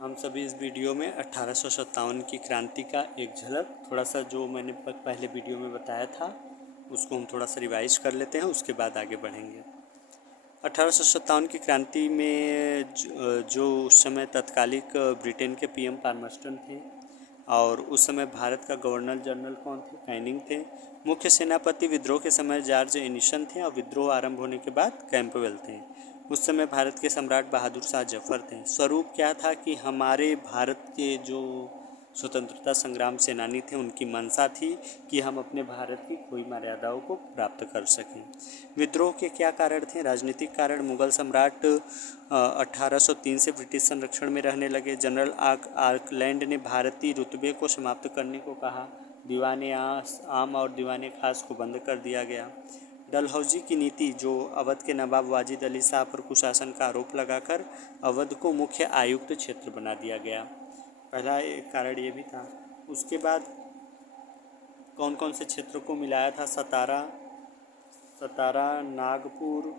हम सभी इस वीडियो में 1857 की क्रांति का एक झलक थोड़ा सा जो मैंने पहले वीडियो में बताया था उसको हम थोड़ा सा रिवाइज कर लेते हैं, उसके बाद आगे बढ़ेंगे। 1857 की क्रांति में जो उस समय तत्कालिक ब्रिटेन के पीएम पाल्मर्स्टन थे और उस समय भारत का गवर्नर जनरल कौन थे? कैनिंग थे। मुख्य सेनापति विद्रोह के समय जॉर्ज एनिसन थे और विद्रोह आरंभ होने के बाद कैंपबेल थे। उस समय भारत के सम्राट बहादुर शाह जफर थे। स्वरूप क्या था कि हमारे भारत के जो स्वतंत्रता संग्राम सेनानी थे उनकी मंशा थी कि हम अपने भारत की खोई मर्यादाओं को प्राप्त कर सकें। विद्रोह के क्या कारण थे? राजनीतिक कारण। मुगल सम्राट 1803 से ब्रिटिश संरक्षण में रहने लगे। जनरल आर्कलैंड ने भारतीय रुतबे को समाप्त करने को कहा। दीवाने आम और दीवाने खास को बंद कर दिया गया। डलहौजी की नीति, जो अवध के नवाब वाजिद अली शाह पर कुशासन का आरोप लगाकर अवध को मुख्य आयुक्त क्षेत्र बना दिया गया। पहला एक कारण ये भी था। उसके बाद कौन कौन से क्षेत्रों को मिलाया था? सतारा, नागपुर,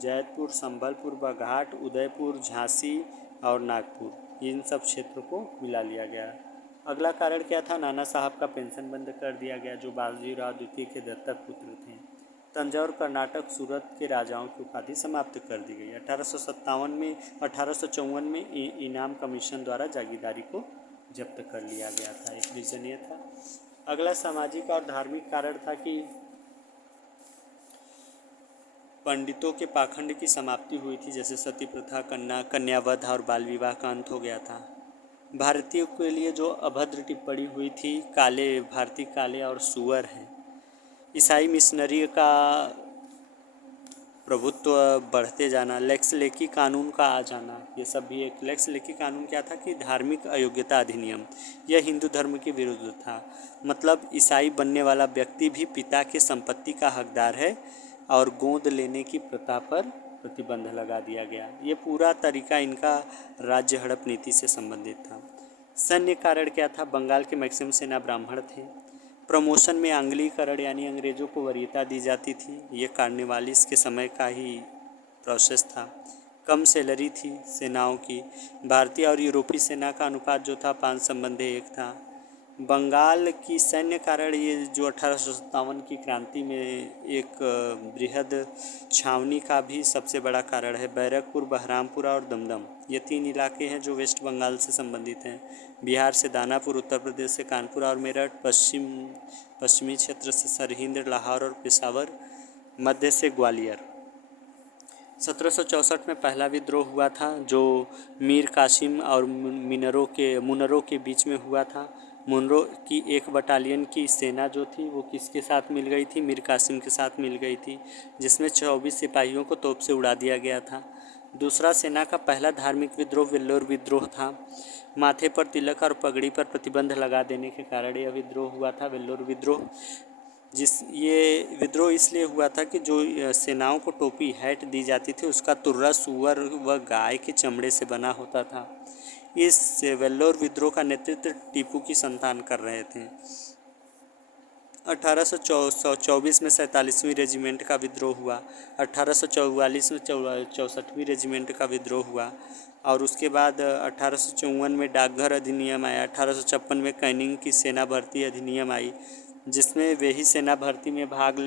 जैतपुर, संबलपुर, बाघाट, उदयपुर, झांसी और नागपुर, इन सब क्षेत्रों को मिला लिया गया। अगला कारण क्या था? नाना साहब का पेंशन बंद कर दिया गया, जो बाजीराव द्वितीय के दत्तक पुत्र थे। तंजौर, कर्नाटक, सूरत के राजाओं की उपाधि समाप्त कर दी गई। 1854 में इनाम कमीशन द्वारा जागीरदारी को जब्त कर लिया गया था। एक रीजन ये था। अगला सामाजिक और धार्मिक कारण था कि पंडितों के पाखंड की समाप्ति हुई थी, जैसे सती प्रथा, कन्यावध और बाल विवाह का अंत हो गया था। भारतीयों के लिए जो अभद्र टिप्पणी हुई थी, भारतीय काले और सुअर हैं। ईसाई मिशनरी का प्रभुत्व बढ़ते जाना, लेक्स लेकी कानून का आ जाना, ये सब भी एक। लेक्स लेकी कानून क्या था कि धार्मिक अयोग्यता अधिनियम, यह हिंदू धर्म के विरुद्ध था। मतलब ईसाई बनने वाला व्यक्ति भी पिता की संपत्ति का हकदार है और गोद लेने की प्रथा पर प्रतिबंध लगा दिया गया। ये पूरा तरीका इनका राज्य हड़प नीति से संबंधित था। सैन्य कारण क्या था? बंगाल के मैक्सिमम सेना ब्राह्मण थे। प्रमोशन में आंग्लीकरण यानी अंग्रेज़ों को वरीयता दी जाती थी, ये कार्नवालिस के समय का ही प्रोसेस था। कम सैलरी थी सेनाओं की। भारतीय और यूरोपीय सेना का अनुपात जो था 5:1 था। बंगाल की सैन्य कारण, ये जो 1857 की क्रांति में एक बृहद छावनी का भी सबसे बड़ा कारण है। बैरकपुर, बहरामपुर और दमदम, ये 3 इलाके हैं जो वेस्ट बंगाल से संबंधित हैं। बिहार से दानापुर, उत्तर प्रदेश से कानपुर और मेरठ, पश्चिमी क्षेत्र से सरहिंद, लाहौर और पेशावर, मध्य से ग्वालियर। 1764 में पहला विद्रोह हुआ था, जो मीर कासिम और मुनरों के बीच में हुआ था। मुनरो की एक बटालियन की सेना जो थी वो किसके साथ मिल गई थी? मीर कासिम के साथ मिल गई थी, जिसमें 24 सिपाहियों को तोप से उड़ा दिया गया था। दूसरा सेना का पहला धार्मिक विद्रोह वेल्लोर विद्रोह था। माथे पर तिलक और पगड़ी पर प्रतिबंध लगा देने के कारण यह विद्रोह हुआ था, वेल्लोर विद्रोह। ये विद्रोह इसलिए हुआ था कि जो सेनाओं को टोपी हैट दी जाती थी उसका तुर्रा सुअर व गाय के चमड़े से बना होता था। इस वेल्लोर विद्रोह का नेतृत्व टीपू की संतान कर रहे थे। 1824 में 47वीं रेजिमेंट का विद्रोह हुआ। 1844 में 64वीं रेजिमेंट का विद्रोह हुआ और उसके बाद 1854 में डाकघर अधिनियम आया। 1856 में कैनिंग की सेना भर्ती अधिनियम आई, जिसमें वे ही सेना भर्ती में भाग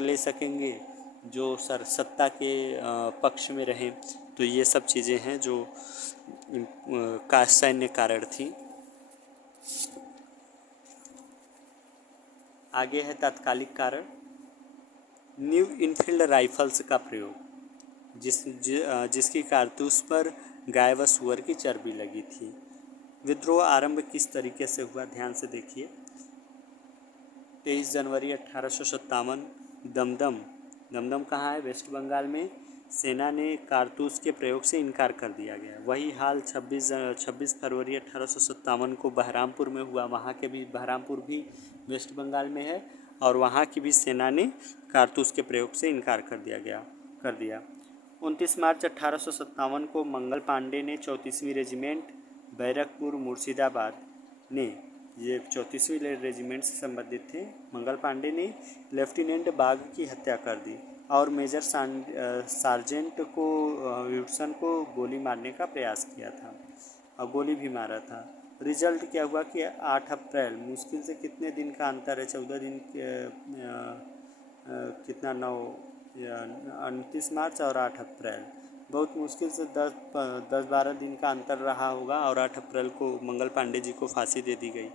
ले सकेंगे जो सत्ता के पक्ष में रहें। तो ये सब चीज़ें हैं जो का सैन्य कारण थी। आगे है तात्कालिक कारण। न्यू इनफील्ड राइफल्स का प्रयोग, जिसकी कारतूस पर गाय व सुअर की चर्बी लगी थी। विद्रोह आरंभ किस तरीके से हुआ? ध्यान से देखिए। 23 जनवरी 1857, दमदम कहाँ है? वेस्ट बंगाल में। सेना ने कारतूस के प्रयोग से इनकार कर दिया गया। वही हाल 26 फरवरी 1857 को बहरामपुर में हुआ। वहाँ के भी बहरामपुर भी वेस्ट बंगाल में है और वहाँ की भी सेना ने कारतूस के प्रयोग से इनकार कर दिया। 29 मार्च 1857 को मंगल पांडे ने 34वीं रेजिमेंट बैरकपुर मुर्शिदाबाद ने, ये 34वीं रेजिमेंट से संबंधित थे, मंगल पांडे ने लेफ्टिनेंट बाग की हत्या कर दी। और मेजर सार्जेंट को विल्सन को गोली मारने का प्रयास किया था और गोली भी मारा था। रिजल्ट क्या हुआ कि 8 अप्रैल, मुश्किल से कितने दिन का अंतर है, 14 दिन कितना 29 मार्च और 8 अप्रैल, बहुत मुश्किल से 10-12 दिन का अंतर रहा होगा और 8 अप्रैल को मंगल पांडे जी को फांसी दे दी गई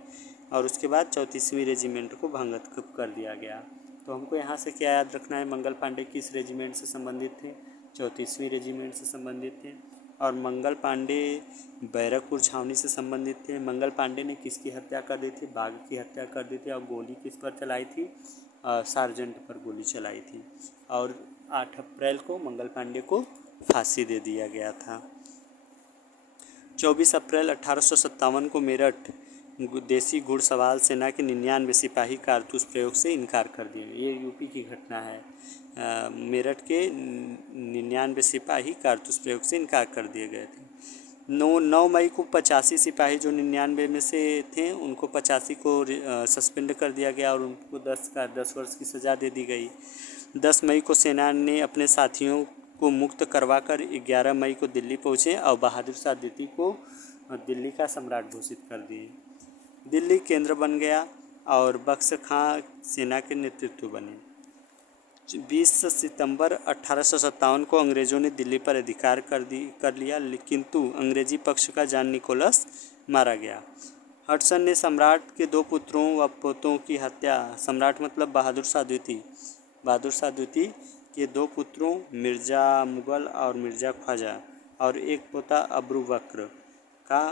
और उसके बाद 34वीं रेजिमेंट को भंगत कर दिया गया। तो हमको यहाँ से क्या याद रखना है, मंगल पांडे किस रेजिमेंट से संबंधित थे, 34वीं रेजिमेंट से संबंधित थे। और मंगल पांडे बैरकपुर छावनी से संबंधित थे। मंगल पांडे ने किसकी हत्या कर दी थी, बाघ की हत्या कर दी थी और गोली किस पर चलाई थी, सार्जेंट पर गोली चलाई थी। और 8 अप्रैल को मंगल पांडे को फांसी दे दिया गया था। 24 अप्रैल 1857 को मेरठ देसी घुड़सवार सेना के 99 सिपाही कारतूस प्रयोग से इनकार कर दिए। ये यूपी की घटना है। मेरठ के 99 सिपाही कारतूस प्रयोग से इनकार कर दिए गए थे। 9 मई को 85 सिपाही जो 99 में से थे उनको 85 को सस्पेंड कर दिया गया और उनको 10 वर्ष की सज़ा दे दी गई। 10 मई को सेना ने अपने साथियों को मुक्त करवाकर 11 मई को दिल्ली पहुँचे और बहादुर शाह द्वितीय को दिल्ली का सम्राट घोषित कर दिए। दिल्ली केंद्र बन गया और बख्श खां सेना के नेतृत्व बने। 20 सितंबर 1857 को अंग्रेज़ों ने दिल्ली पर अधिकार कर लिया, किंतु अंग्रेजी पक्ष का जॉन निकोलस मारा गया। हडसन ने सम्राट के 2 पुत्रों व पोतों की हत्या, सम्राट मतलब बहादुर शाह द्वितीय के 2 पुत्रों मिर्ज़ा मुग़ल और मिर्ज़ा ख्वाजा और एक पोता अबू बकर का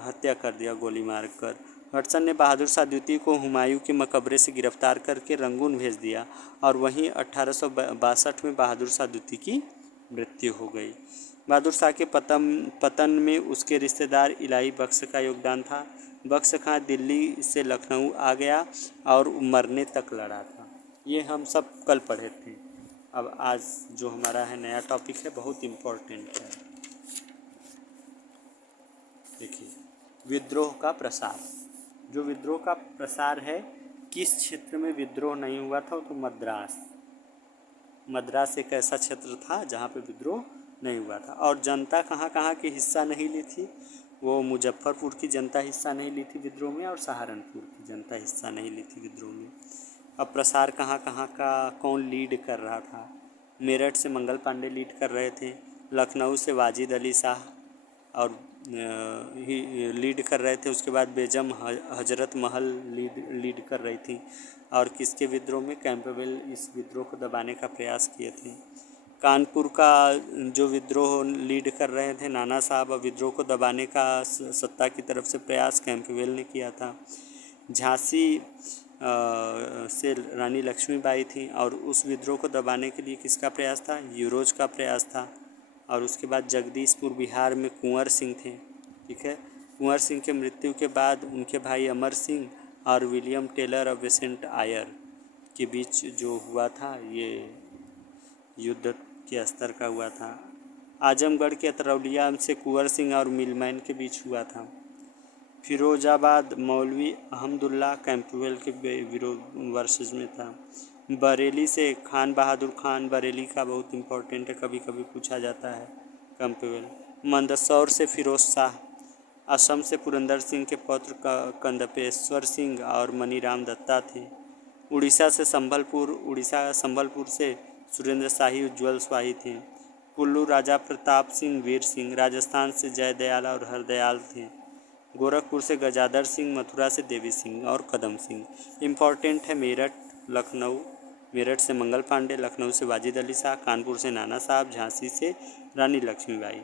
हत्या कर दिया गोली मारकर। हडसन ने बहादुर शाह द्वितीय को हुमायूं के मकबरे से गिरफ्तार करके रंगून भेज दिया और वहीं 1862 में बहादुर शाह द्वितीय की मृत्यु हो गई। बहादुर शाह के पतन में उसके रिश्तेदार इलाही बख्श का योगदान था। बख्श खां दिल्ली से लखनऊ आ गया और मरने तक लड़ा था। ये हम सब कल पढ़े थे। अब आज जो हमारा है नया टॉपिक है, बहुत इम्पोर्टेंट है। देखिए, विद्रोह का प्रसार। जो विद्रोह का प्रसार है, किस क्षेत्र में विद्रोह नहीं हुआ था, तो मद्रास एक ऐसा क्षेत्र था जहाँ पे विद्रोह नहीं हुआ था। और जनता कहाँ कहाँ की हिस्सा नहीं ली थी, वो मुजफ्फरपुर की जनता हिस्सा नहीं ली थी विद्रोह में और सहारनपुर की जनता हिस्सा नहीं ली थी विद्रोह में। अब प्रसार कहाँ कहाँ का कौन लीड कर रहा था, मेरठ से मंगल पांडे लीड कर रहे थे, लखनऊ से वाजिद अली शाह और ही लीड कर रहे थे। उसके बाद बेगम हजरत महल लीड कर रही थी। और किसके विद्रोह में, कैंपबेल इस विद्रोह को दबाने का प्रयास किए थे। कानपुर का जो विद्रोह लीड कर रहे थे नाना साहब, विद्रोह को दबाने का सत्ता की तरफ से प्रयास कैंपबेल ने किया था। झांसी से रानी लक्ष्मीबाई थी और उस विद्रोह को दबाने के लिए किसका प्रयास था, यूरोज का प्रयास था। और उसके बाद जगदीशपुर बिहार में कुंवर सिंह थे। ठीक है, कुंवर सिंह के मृत्यु के बाद उनके भाई अमर सिंह और विलियम टेलर और विसेंट आयर के बीच जो हुआ था, ये युद्ध के स्तर का हुआ था। आजमगढ़ के अतरौलिया से कुंवर सिंह और मिलमैन के बीच हुआ था। फिरोजाबाद मौलवी अहमदुल्ला कैंपबेल के विरोध वर्सेस में था। बरेली से खान बहादुर खान, बरेली का बहुत इम्पोर्टेंट है, कभी कभी पूछा जाता है, कैंपबेल। मंदसौर से फिरोज शाह, असम से पुरंदर सिंह के पौत्र कंदपेश्वर सिंह और मनीराम दत्ता थे। उड़ीसा संबलपुर से सुरेंद्र शाही, उज्ज्वल शाही थे। कुल्लू राजा प्रताप सिंह, वीर सिंह। राजस्थान से जयदयाल और हरदयाल थे। गोरखपुर से गजाधर सिंह, मथुरा से देवी सिंह और कदम सिंह। इम्पॉर्टेंट है मेरठ, लखनऊ, मेरठ से मंगल पांडे, लखनऊ से वाजिद अली शाह, कानपुर से नाना साहब, झांसी से रानी लक्ष्मीबाई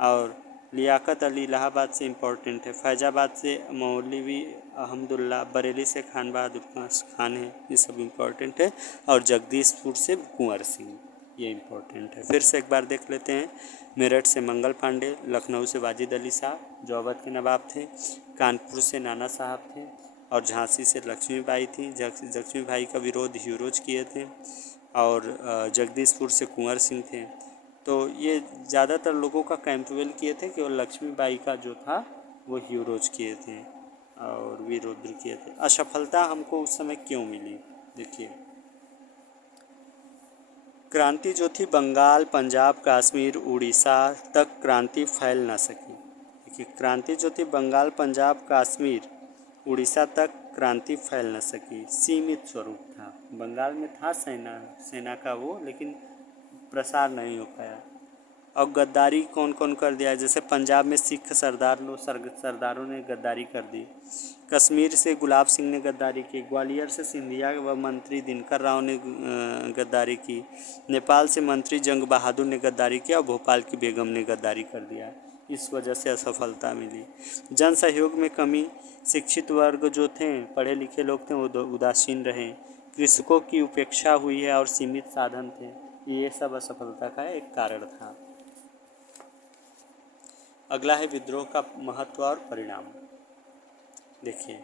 और लियाकत अली इलाहाबाद से इम्पॉर्टेंट है। फैजाबाद से मौलवी अहमदुल्ला, बरेली से खान बहादुर खान है, ये सब इम्पॉर्टेंट है। और जगदीशपुर से कुंवर सिंह, ये इम्पोर्टेंट है। फिर से एक बार देख लेते हैं। मेरठ से मंगल पांडे, लखनऊ से वाजिद अली शाह जो अवध के नवाब थे, कानपुर से नाना साहब थे और झांसी से लक्ष्मीबाई थी। लक्ष्मीबाई का विरोध ह्यूरोज किए थे और जगदीशपुर से कुंवर सिंह थे। तो ये ज़्यादातर लोगों का कैंपबेल किए थे, केवल लक्ष्मीबाई का जो था वो ह्यूरोज किए थे और वीरोद्र किए थे। असफलता हमको उस समय क्यों मिली, देखिए, क्रांति जो थी बंगाल, पंजाब, कश्मीर, उड़ीसा तक क्रांति फैल ना सकी। देखिए, क्रांति जो थी बंगाल, पंजाब, कश्मीर, उड़ीसा तक क्रांति फैल न सकी, सीमित स्वरूप था। बंगाल में था सेना का वो, लेकिन प्रसार नहीं हो पाया। और गद्दारी कौन कौन कर दिया, जैसे पंजाब में सिख सरदारों ने गद्दारी कर दी, कश्मीर से गुलाब सिंह ने गद्दारी की, ग्वालियर से सिंधिया व मंत्री दिनकर राव ने गद्दारी की, नेपाल से मंत्री जंग बहादुर ने गद्दारी किया और भोपाल की बेगम ने गद्दारी कर दिया। इस वजह से असफलता मिली। जन सहयोग में कमी, शिक्षित वर्ग जो थे, पढ़े लिखे लोग थे, वो उदासीन रहे, कृषकों की उपेक्षा हुई है और सीमित साधन थे। ये सब असफलता का एक कारण था। अगला है विद्रोह का महत्व और परिणाम। देखिए,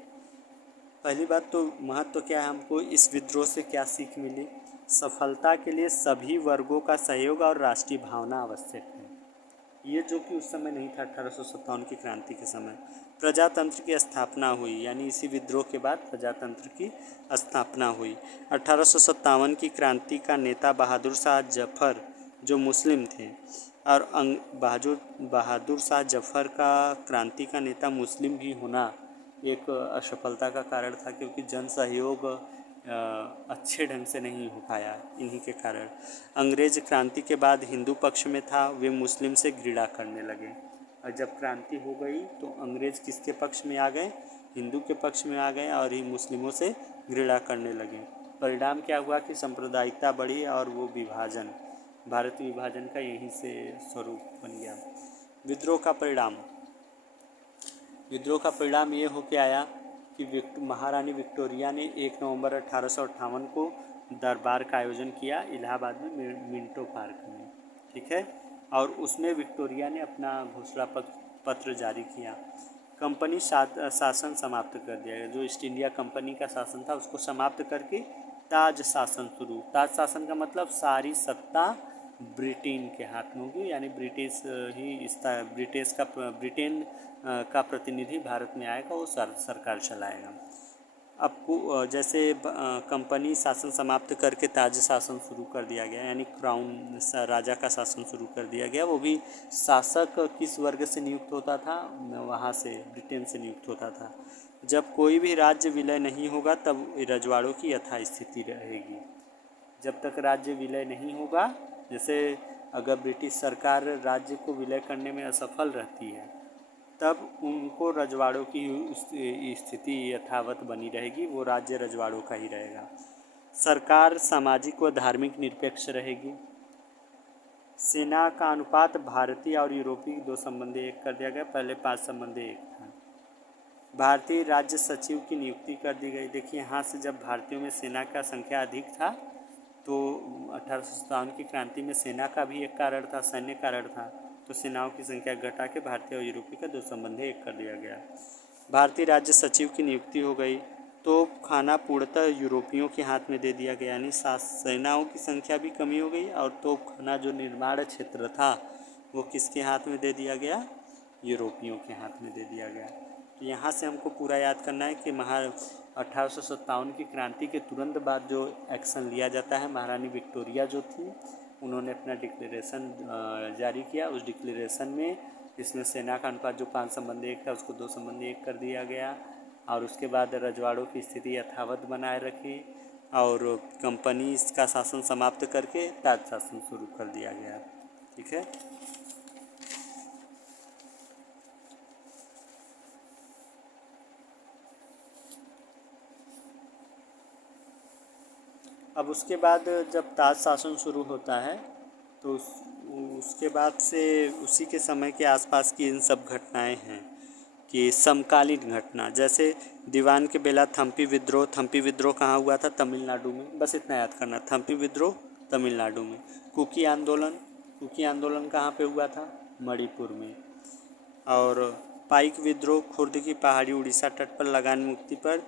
पहली बात तो महत्व क्या है, हमको इस विद्रोह से क्या सीख मिली। सफलता के लिए सभी वर्गों का सहयोग और राष्ट्रीय भावना आवश्यक है। ये जो कि उस समय नहीं था, 1857 की क्रांति के समय। प्रजातंत्र की स्थापना हुई, यानी इसी विद्रोह के बाद प्रजातंत्र की स्थापना हुई। 1857 की क्रांति का नेता बहादुर शाह जफर जो मुस्लिम थे, और बहादुर शाह जफर का क्रांति का नेता मुस्लिम भी होना एक असफलता का कारण था, क्योंकि जन सहयोग अच्छे ढंग से नहीं हो पाया। इन्हीं के कारण अंग्रेज क्रांति के बाद हिंदू पक्ष में था, वे मुस्लिम से घृणा करने लगे। और जब क्रांति हो गई तो अंग्रेज किसके पक्ष में आ गए, हिंदू के पक्ष में आ गए और ही मुस्लिमों से घृणा करने लगे। परिणाम क्या हुआ कि सांप्रदायिकता बढ़ी और वो विभाजन, भारत विभाजन का यहीं से स्वरूप बन गया। विद्रोह का परिणाम ये हो के आया कि महारानी विक्टोरिया ने 1 नवंबर 1858 को दरबार का आयोजन किया इलाहाबाद में मिंटो पार्क में, ठीक है। और उसमें विक्टोरिया ने अपना घोषणा पत्र जारी किया। कंपनी शासन समाप्त कर दिया गया। जो ईस्ट इंडिया कंपनी का शासन था उसको समाप्त करके ताज शासन शुरू। ताज शासन का मतलब सारी सत्ता ब्रिटेन के हाथ में होगी, यानी ब्रिटेन का प्रतिनिधि भारत में आएगा, वो सरकार चलाएगा। आपको जैसे कंपनी शासन समाप्त करके ताज शासन शुरू कर दिया गया, यानी क्राउन राजा का शासन शुरू कर दिया गया। वो भी शासक किस वर्ग से नियुक्त होता था, वहाँ से ब्रिटेन से नियुक्त होता था। जब कोई भी राज्य विलय नहीं होगा तब रजवाड़ों की यथास्थिति रहेगी। जब तक राज्य विलय नहीं होगा, जैसे अगर ब्रिटिश सरकार राज्य को विलय करने में असफल रहती है तब उनको रजवाड़ों की स्थिति यथावत बनी रहेगी, वो राज्य रजवाड़ों का ही रहेगा। सरकार सामाजिक व धार्मिक निरपेक्ष रहेगी। सेना का अनुपात भारतीय और यूरोपीय 2 संबंधी 1 कर दिया गया, पहले 5 संबंधी 1 था। भारतीय राज्य सचिव की नियुक्ति कर दी गई। देखिए, यहाँ से जब भारतीयों में सेना का संख्या अधिक था तो 1857 की क्रांति में सेना का भी एक कारण था, सैन्य कारण था, तो सेनाओं की संख्या घटा के भारतीय और यूरोपीय का 2 संबंधी 1 कर दिया गया। भारतीय राज्य सचिव की नियुक्ति हो गई। तोप खाना पूर्णतः यूरोपियों के हाथ में दे दिया गया, यानी सेनाओं की संख्या भी कमी हो गई और तोप खाना जो निर्माण क्षेत्र था वो किसके हाथ में दे दिया गया, यूरोपियों के हाथ में दे दिया गया। तो यहाँ से हमको पूरा याद करना है कि 1857 की क्रांति के तुरंत बाद जो एक्शन लिया जाता है, महारानी विक्टोरिया जो थी उन्होंने अपना डिक्लेरेशन जारी किया। उस डिक्लेरेशन में इसमें सेना का अनुपात जो 5 संबंधी 1 था उसको 2 संबंधी 1 कर दिया गया, और उसके बाद रजवाड़ों की स्थिति यथावत बनाए रखी और कंपनी का शासन समाप्त करके ताज शासन शुरू कर दिया गया, ठीक है। अब उसके बाद जब ताज शासन शुरू होता है तो उसके बाद से उसी के समय के आसपास की इन सब घटनाएं हैं कि समकालीन घटना, जैसे दीवान के बेला थम्पी विद्रोह कहाँ हुआ था, तमिलनाडु में। बस इतना याद करना, थम्पी विद्रोह तमिलनाडु में। कुकी आंदोलन कहाँ पे हुआ था, मणिपुर में। और पाइक विद्रोह खुर्द की पहाड़ी उड़ीसा तट पर लगान मुक्ति पर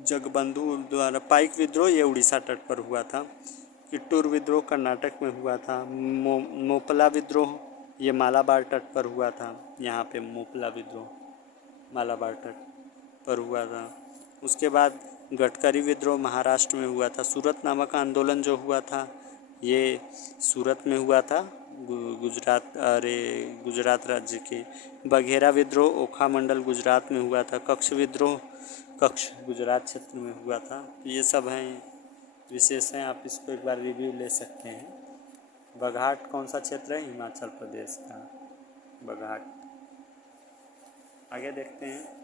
जगबंधु द्वारा। पाइक विद्रोह ये उड़ीसा तट पर हुआ था। किट्टूर विद्रोह कर्नाटक में हुआ था। मोपला विद्रोह ये मालाबार तट पर हुआ था। यहाँ पे मोपला विद्रोह मालाबार तट पर हुआ था। उसके बाद गडकरी विद्रोह महाराष्ट्र में हुआ था। सूरत नामक आंदोलन जो हुआ था ये सूरत में हुआ था, गुजरात राज्य के। बघेरा विद्रोह ओखा मंडल गुजरात में हुआ था। कच्छ विद्रोह कच्छ गुजरात क्षेत्र में हुआ था। ये सब हैं, विशेष हैं, आप इसको एक बार रिव्यू ले सकते हैं। बघाट कौन सा क्षेत्र है? हिमाचल प्रदेश का बघाट। आगे देखते हैं।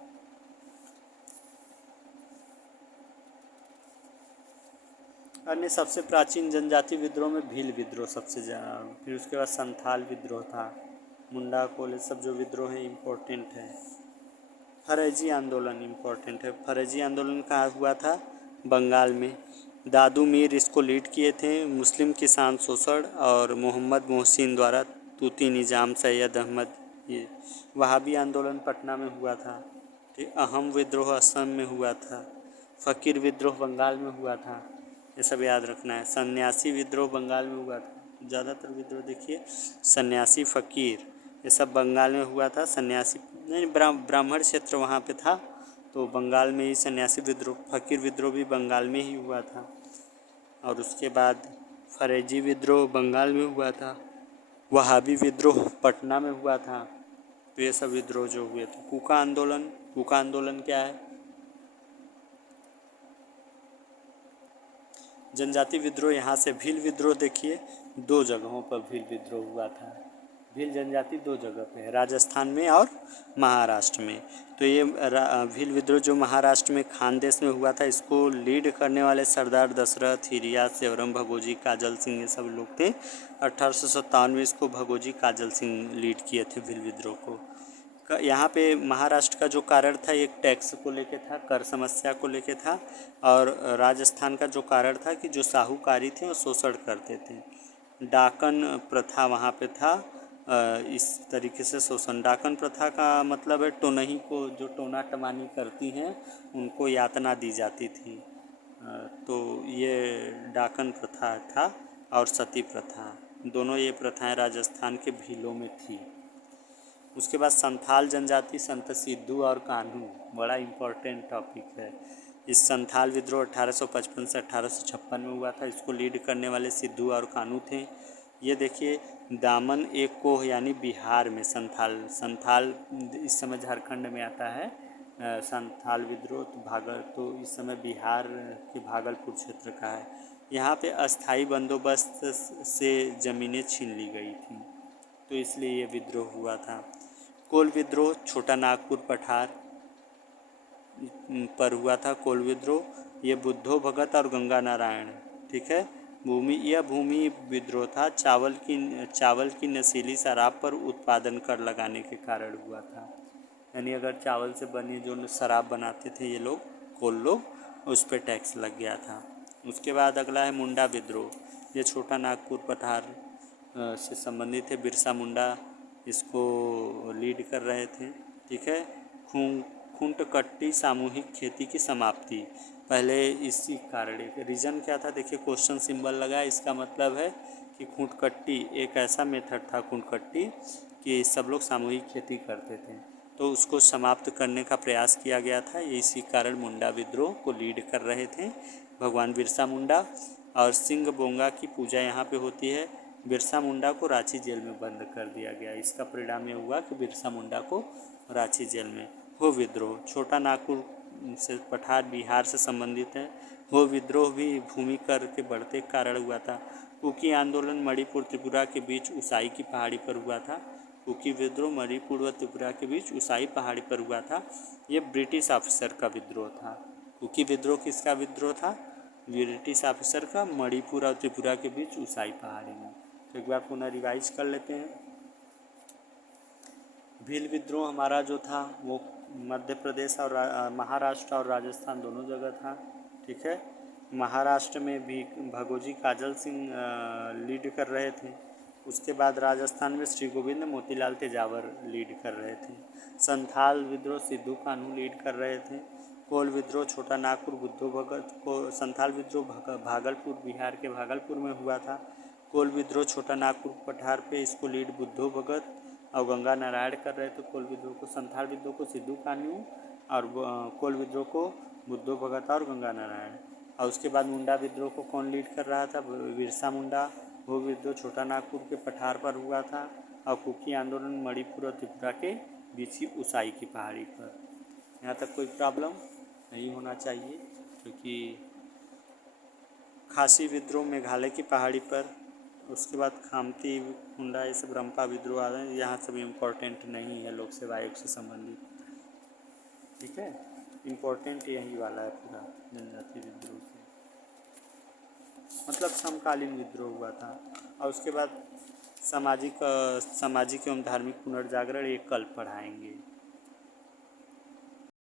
अन्य सबसे प्राचीन जनजाति विद्रोह में भील विद्रोह सबसे ज़्यादा, फिर उसके बाद संथाल विद्रोह था, मुंडा कोल, सब जो विद्रोह हैं इम्पोर्टेंट है। फरेजी आंदोलन इम्पोर्टेंट है। फरेजी आंदोलन कहाँ हुआ था? बंगाल में। दादू मीर इसको लीड किए थे। मुस्लिम किसान शोषण और मोहम्मद मोहसिन द्वारा तूती निज़ाम, सैयद अहमद, ये वहाबी आंदोलन पटना में हुआ था। ठीक, अहम विद्रोह असम में हुआ था। फ़कीर विद्रोह बंगाल में हुआ था। ये सब याद रखना है। सन्यासी विद्रोह बंगाल में हुआ था। ज़्यादातर विद्रोह देखिए सन्यासी, फ़कीर, ये सब बंगाल में हुआ था। सन्यासी नहीं, ब्राह्मण क्षेत्र वहाँ पे था, तो बंगाल में ही सन्यासी विद्रोह, फ़कीर विद्रोह भी बंगाल में ही हुआ था। और उसके बाद फरेजी विद्रोह बंगाल में हुआ था। वहाबी विद्रोह पटना में हुआ था। तो ये सब विद्रोह जो हुए थे। कूका आंदोलन क्या है? जनजाति विद्रोह यहाँ से। भील विद्रोह देखिए 2 जगहों पर भील विद्रोह हुआ था। भील जनजाति 2 जगह पे है, राजस्थान में और महाराष्ट्र में। तो ये भील विद्रोह जो महाराष्ट्र में खानदेश में हुआ था, इसको लीड करने वाले सरदार दशरथ, हिरिया, सेवरम, भगोजी, काजल सिंह, ये सब लोग थे। 1857 में इसको भगोजी काजल सिंह लीड किए थे भील विद्रोह को। यहाँ पे महाराष्ट्र का जो कारण था एक टैक्स को लेके था, कर समस्या को लेके था। और राजस्थान का जो कारण था कि जो साहूकारी थे वो शोषण करते थे। डाकन प्रथा वहाँ पे था। इस तरीके से शोषण, डाकन प्रथा का मतलब है टोनही को, जो टोना टमानी करती हैं उनको यातना दी जाती थी। तो ये डाकन प्रथा था। और सती प्रथा, दोनों ये प्रथाएं राजस्थान के भीलों में थी। उसके बाद संथाल जनजाति, संत सिद्धू और कान्हू, बड़ा इम्पोर्टेंट टॉपिक है। इस संथाल विद्रोह 1855 से 1856 में हुआ था। इसको लीड करने वाले सिद्धू और कान्हू थे। ये देखिए दामन एक कोह यानी बिहार में संथाल इस समय झारखंड में आता है। संथाल विद्रोह तो इस समय बिहार के भागलपुर क्षेत्र का है। यहाँ पे अस्थाई बंदोबस्त से ज़मीनें छीन ली गई थी, तो इसलिए ये विद्रोह हुआ था। कोल विद्रोह छोटा नागपुर पठार पर हुआ था। कोल विद्रोह ये बुद्धो भगत और गंगा नारायण, ठीक है। यह भूमि विद्रोह था। चावल की नशीली शराब पर उत्पादन कर लगाने के कारण हुआ था। यानी अगर चावल से बनी जो शराब बनाते थे ये लोग, कोल लोग, उस पर टैक्स लग गया था। उसके बाद अगला है मुंडा विद्रोह। ये छोटा नागपुर पठार से संबंधित है। बिरसा मुंडा इसको लीड कर रहे थे, ठीक है। खूंटकट्टी सामूहिक खेती की समाप्ति, पहले इसी कारण रीज़न क्या था? देखिए क्वेश्चन सिंबल लगा, इसका मतलब है कि खूंटकट्टी एक ऐसा मेथड था, खूंटकट्टी, कि सब लोग सामूहिक खेती करते थे, तो उसको समाप्त करने का प्रयास किया गया था। इसी कारण मुंडा विद्रोह को लीड कर रहे थे भगवान बिरसा मुंडा। और सिंह बोंगा की पूजा यहाँ पे होती है। बिरसा मुंडा को रांची जेल में बंद कर दिया गया। इसका परिणाम ये हुआ कि बिरसा मुंडा को रांची जेल में। हो विद्रोह छोटा नागपुर से पठार बिहार से संबंधित है। हो विद्रोह भी भूमि कर के बढ़ते कारण हुआ था। कुकी आंदोलन मणिपुर त्रिपुरा के बीच उसाई की पहाड़ी पर हुआ था। कुकी विद्रोह मणिपुर व त्रिपुरा के बीच उसाई पहाड़ी पर हुआ था। ये ब्रिटिश ऑफिसर का विद्रोह था। कुकी विद्रोह किसका विद्रोह था? ब्रिटिश ऑफिसर का, मणिपुर और त्रिपुरा के बीच उसाई पहाड़ी में। तो एक बार पुनः रिवाइज कर लेते हैं। भील विद्रोह हमारा जो था वो मध्य प्रदेश और महाराष्ट्र और राजस्थान दोनों जगह था, ठीक है। महाराष्ट्र में भी भगोजी काजल सिंह लीड कर रहे थे। उसके बाद राजस्थान में श्री गोविंद मोतीलाल तेजावर लीड कर रहे थे। संथाल विद्रोह सिद्धू कान्हू लीड कर रहे थे। कोल विद्रोह छोटा नागपुर बुद्धो भगत को। संथाल विद्रोह भागलपुर बिहार के भागलपुर में हुआ था। कोल विद्रोह छोटा नागपुर पठार पे, इसको लीड बुद्धो भगत और गंगा नारायण कर रहे थे। कोल विद्रोह को, संथाल विद्रोह को सिद्धू कान्हू और कोल विद्रोह को बुद्धो भगत और गंगा नारायण। और उसके बाद मुंडा विद्रोह को कौन लीड कर रहा था? बिरसा मुंडा। वो विद्रोह छोटा नागपुर के पठार पर हुआ था और कुकी आंदोलन मणिपुर और त्रिपुरा के बीच की ऊंचाई की पहाड़ी पर। यहाँ तक कोई प्रॉब्लम नहीं होना चाहिए, क्योंकि खासी विद्रोह मेघालय की पहाड़ी पर, उसके बाद खामती हुंडा ये सब रंपा विद्रोह आ रहे हैं, यहाँ सब इम्पोर्टेंट नहीं है लोक सेवा आयोग से संबंधित। ठीक है, इम्पोर्टेंट यही वाला है पूरा जनजाति विद्रोह से, मतलब समकालीन विद्रोह हुआ था। और उसके बाद सामाजिक एवं धार्मिक पुनर्जागरण ये कल पढ़ाएंगे।